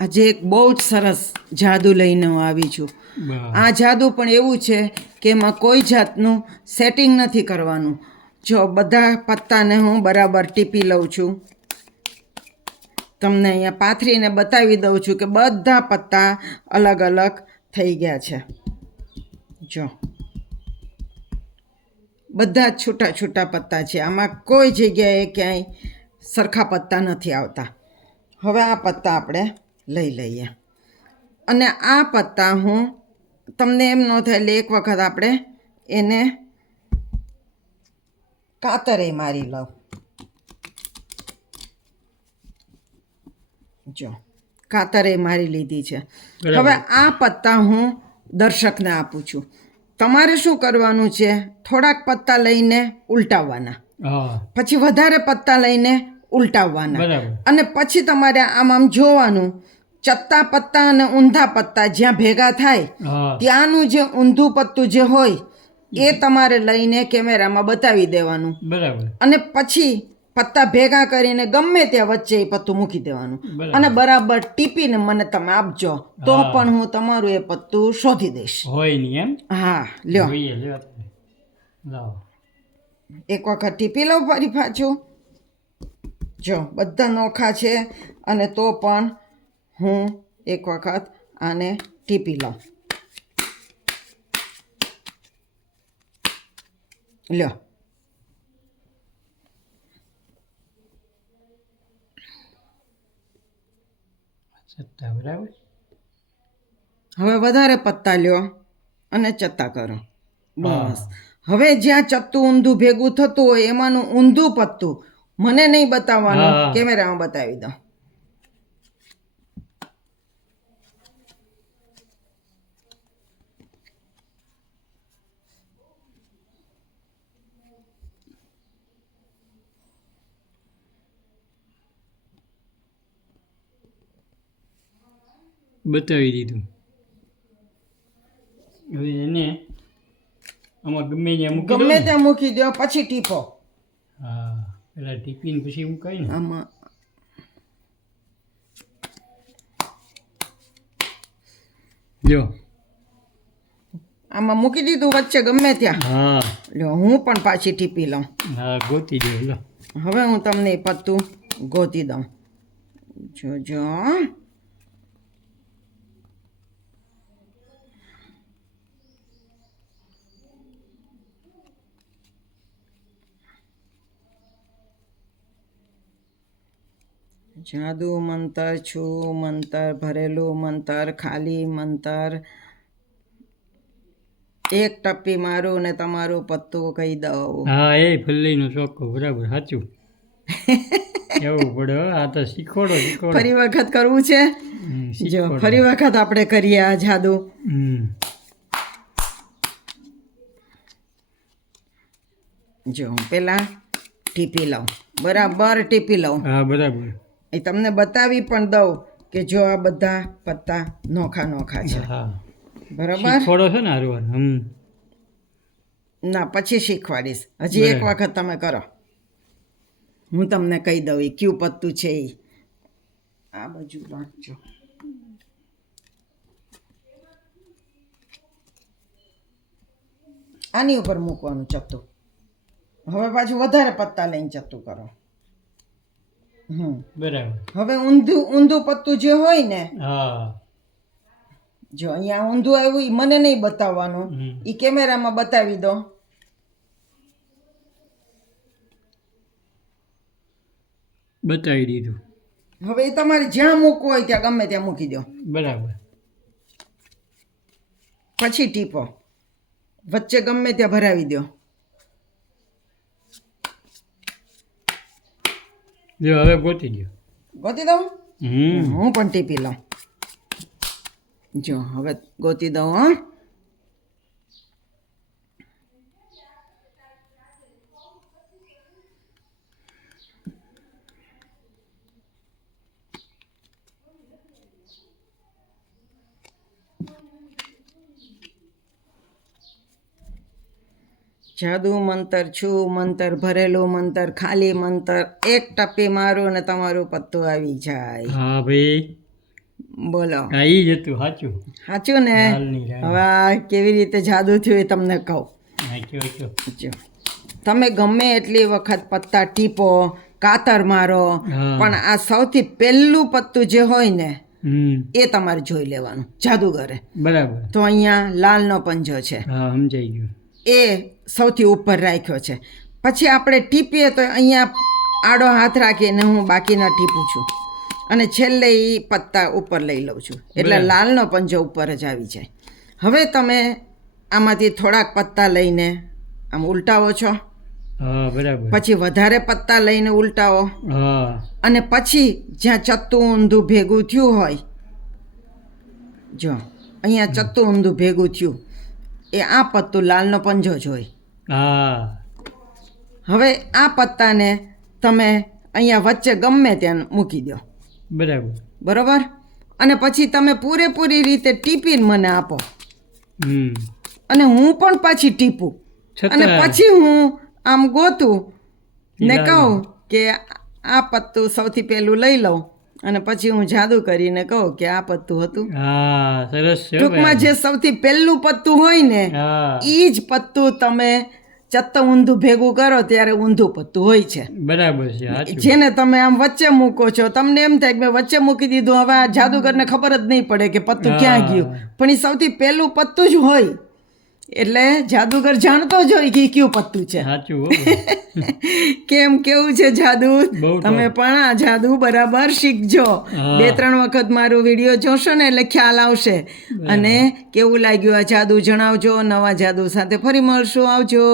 આજે એક બહુ જ સરસ જાદુ લઈને હું આવી છું. આ જાદુ પણ એવું છે કે એમાં કોઈ જાતનું સેટિંગ નથી કરવાનું. જો બધા પત્તાને હું બરાબર ટીપી લઉં છું. તમને અહીંયા પાથરીને બતાવી દઉં છું કે બધા પત્તા અલગ અલગ થઈ ગયા છે. જો બધા જ છૂટા છૂટા પત્તા છે. આમાં કોઈ જગ્યાએ ક્યાંય સરખા પત્તા નથી આવતા. હવે આ પત્તા આપણે લઈ લઈએ અને આ પત્તા હું તમને એમ ન થાય એટલે એક વખત આપણે એને કાતરે મારી લઉં. જો કાતરે મારી લીધી છે. હવે આ પત્તા હું દર્શકને આપું છું. તમારે શું કરવાનું છે, થોડાક પત્તા લઈને ઉલટાવવાના, પછી વધારે પત્તા લઈને ઉલટાવવાના અને પછી તમારે આમ જોવાનું ચત્તા પત્તા અને ઊંધા પત્તા જ્યાં ભેગા થાય ત્યાંનું જે ઊંધું પત્તું જે હોય એ તમારે લઈને કેમેરામાં બતાવી દેવાનું. અને પછી પત્તા ભેગા કરીને ગમે ત્યાં વચ્ચે એ પત્તું મૂકી દેવાનું અને બરાબર ટીપીને મને તમે આપજો તો પણ હું તમારું એ પત્તું શોધી દઈશ. હોય નહીં એમ? હા, લ્યો લાવો એક વખત ટીપી લઉં ફરી પાછું. જો બધા નોખા છે અને તો પણ હું એક વખત આને ટીપી લઉં. લ્યો ચત્તા બરાબર. હવે વધારે પત્તા લ્યો અને ચત્તા કરો. બસ હવે જ્યાં ચત્તું ઊંધું ભેગું થતું હોય એમાંનું ઊંધું પત્તું મને નહીં બતાવવાનું, કેમેરામાં બતાવી દો. બતાવી દીધું. હવે એને આમાં ગમે ત્યાં મૂકી ગમે ત્યાં મૂકી દો પછી ટીપો. હા, પેલા ટીપીને પછી મૂકાય ને. આમાં જો આમાં મૂકી દીધું વચ્ચે ગમે ત્યાં. હા લ્યો હું પણ પાછી ટીપી લઉં. હા, ગોતી દો. લો હવે હું તમને એ પત્તું ગોતી દઉં. જોજો જાદુ મંતર, છું મંતર, ભરેલું મંતર, ખાલી મંતર. એક ટપ્પી મારું ને તમારું પત્તું કહી દઉં. હા, એ ફલ્લીનું ચોખ્ખું બરાબર સાચું. એવું પડે હો. આ તો શીખવાડો. ફરી વખત કરવું છે. જો ફરી વખત આપણે કરીએ આ જાદુ. જો હું પેલા ટીપી લઉં, બરાબર ટીપી લઉં. હા બરાબર. એ તમને બતાવી પણ દઉં કે જો આ બધા પત્તા નોખા નોખા છે. હા બરાબર. શીખવાડો છો ને હારવાર. ના, પછી શીખવાડીશ. હજી એક વખત તમે કરો, હું તમને કહી દઉં એ કયું પત્તું છે. એ આ બાજુ રાખજો. આની ઉપર મૂકવાનું ચત્તું. હવે પાછું વધારે પત્તા લઈને ચત્તું કરો. બરાબર. હવે ઊંધું પત્તું જે હોય ને, હા, જો અહીંયા ઊંધું આવ્યું એ મને નહીં બતાવવાનું, એ કેમેરામાં બતાવી દો. બતાવી દીધું. હવે એ તમારે જ્યાં મૂકવું હોય ત્યાં ગમે ત્યાં મૂકી દો. બરાબર. પછી ટીપો, વચ્ચે ગમે ત્યાં ભરાવી દો. જો હવે ગોતી દો. ગોતી દઉં? હું પણ ટીપી લઉં. જો હવે ગોતી દઉં. હા, જાદુ મંતર, છું મંતર, ભરેલું મંતર, ખાલી મંતર. એક ટપ્પી મારું ને તમારું પત્તું આવી જાય. હા ભાઈ. બોલો હા ઈ જ હતું સાચું. સાચું ને? લાલની રાણી. હવે આ કેવી રીતે જાદુ થયું એ તમને કહું. હા કયો. જો તમે ગમે એટલી વખત પત્તા ટીપો, કાતર મારો, હા. પણ આ સૌથી પહેલું પત્તું જે હોય ને હમ એ તમારે જોઈ લેવાનું જાદુગરે. બરાબર. તો અહીંયા લાલનો પંજો છે, હા સમજાઈ ગયું. એ સૌથી ઉપર રાખ્યો છે. પછી આપણે ટીપીએ તો અહીંયા આડો હાથ રાખીને હું બાકીના ટીપું છું અને છેલ્લે એ પત્તા ઉપર લઈ લઉં છું, એટલે બરાબર. લાલનો પંજો ઉપર જ આવી જાય. હવે તમે આમાંથી થોડાક પત્તા લઈને આમ ઉલટાવો છો, હા બરાબર. પછી વધારે પત્તા લઈને ઉલટાવો, હા અને પછી જ્યાં ચત્તું ઊંધું ભેગું થયું હોય, જો અહીંયા ચત્તું ઊંધું ભેગું થયું એ આ પત્તું લાલનો પંજો જ હોય. હા હવે આ પત્તાને તમે અહીંયા વચ્ચે ગમે ત્યાં મૂકી દો, બરાબર. બરોબર? અને પછી તમે પૂરેપૂરી રીતે ટીપીને મને આપો હમ અને હું પણ પાછી ટીપું અને છતાં પછી હું આમ ગોતું ને ઈલાલ. કહું કે આ પત્તું સૌથી પહેલું લઈ લઉં અને પછી હું જાદુ કરીને કહું કે આ પત્તું હતું. હા સરસ છે હો ટૂંકમાં ભાઈ. જે સૌથી પહેલું પત્તું હોય ને હા એ જ પત્તું તમે ચત્ત ઊંધું ભેગું કરો ત્યારે ઊંધું પત્તું હોય છે. બરાબર છે સાચું. જેને તમે આમ વચ્ચે મૂકો છો, તમને એમ થાય કે મેં વચ્ચે મૂકી દીધું, હવે આ જાદુગરને ખબર જ નહીં પડે કે પત્તું ક્યાં હા. ગયું, પણ એ સૌથી પહેલું પત્તું જ હોય. એટલે જાદુગર જાણતો જ હોય કે ઈ કયું પત્તું છે. સાચું હો ભાઈ. કેમ કેવું છે જાદુ? બહુ તમે પણ આ જાદુ બરાબર શીખજો. હા. 2-3 વખત મારો વિડીયો જોશો ને એટલે ખ્યાલ આવશે. અને કેવું લાગ્યું આ જાદુ જણાવજો. નવા જાદુ સાથે ફરી મળશું. આવજો.